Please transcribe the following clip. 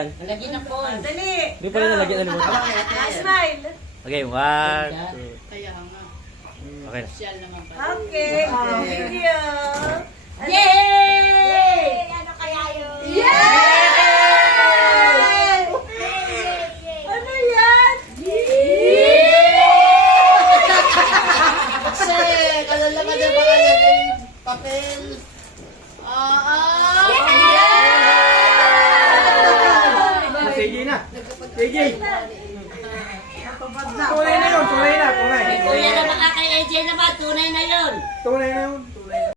yan. Nalagyan na po. Dali. Hindi pa rin nalagyan. Ano mo? Smile. Okay, 1, 2. Kaya nga. Okay na. Social naman pa. Okay. Thank you. Yay! Ano kaya yun? Yay! Ano yan? Kasi, kalala ka na ba kaya yung papel? Sige na. Sige. Tunay na yun, tunay na, tunay. Kuya naman kay AJ naman, tunay na yun. Tunay na yun.